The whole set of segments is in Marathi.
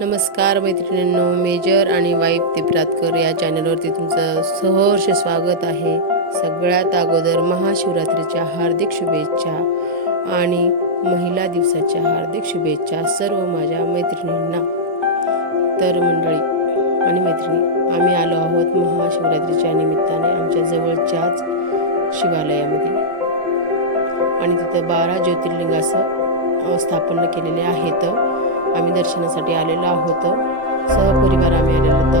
नमस्कार मैत्रिणींनो, मेजर आणि वाईफ तिप्रातकर या चॅनलवरती तुमचं सहर्ष स्वागत आहे. सगळ्यात अगोदर महाशिवरात्रीच्या हार्दिक शुभेच्छा आणि महिला दिवसाच्या हार्दिक शुभेच्छा सर्व माझ्या मैत्रिणींना. तर मंडळी आणि मैत्रिणी, आम्ही आलो आहोत महाशिवरात्रीच्या निमित्ताने आमच्या जवळच्याच शिवालयामध्ये आणि तिथं 12 ज्योतिर्लिंगाचं स्थापन केलेले आहेत. आम्ही दर्शनासाठी आलेलो आहोत. सहपरिवार आम्ही आलेलो आहोत.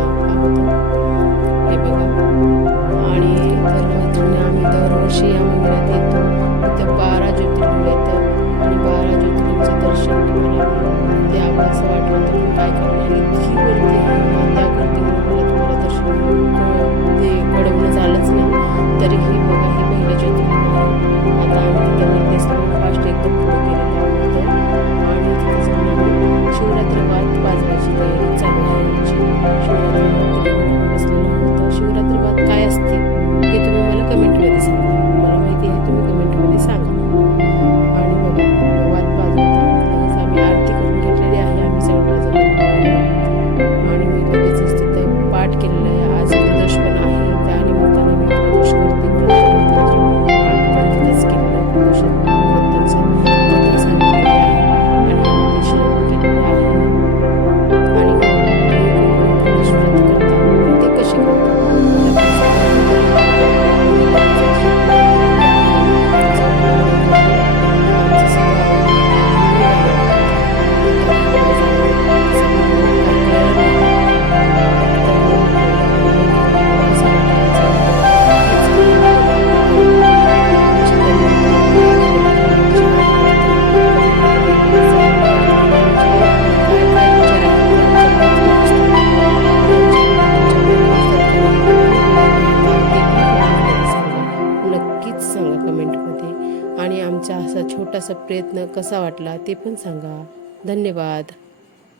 हे बघा. आणि तर मैत्रिणी, आम्ही दरवर्षी या मंदिरात येतो. इथं 12 ज्योतिर्लिंग येतं आणि 12 ज्योतिर्लिंगचं दर्शन तुम्हाला ते आवडचं वाटलं तर काय करणार, इतकी गर्दी आहे. त्या गर्दीमुळे मला तुम्हाला दर्शन ते घडवणं झालंच नाही. तरीही बघा, हे पहिलं ज्योतिर्लिंग आहे. आता आम्ही तिथे गर्दी असल्यामुळे फास्ट एकदम पुढे गेलेलो आहोत आणि तिथे जाऊन आम्ही शिवरात्र वाजवायची तयारी चालू आहे आमची. शिवरात्री बसलेलं होतं. शिवरात्री वाद काय असते हे तुम्ही मला कमेंटमध्ये सांगा. मला माहिती आहे, तुम्ही कमेंटमध्ये सांगा. आणि बघा, वाद वाजवता लगेच आम्ही आरती करून घेतलेली आहे. आम्ही सगळं आणि मी लगेचच तिथं पाठ केलेला आहे. आज प्रदोष पण आहे, त्या निमित्ताने मी प्रदोष करते. पाठ पण तिथेच केलेलं आहे. प्रदोषात कथा सांगितलेली आहे आणि आम्ही ते श्रवण केलेले आहे. आणि प्रदोष व्रत करता ते कसे सांगा कमेंटमध्ये. आणि आमचा असा छोटासा प्रयत्न कसा वाटला ते पण सांगा. धन्यवाद.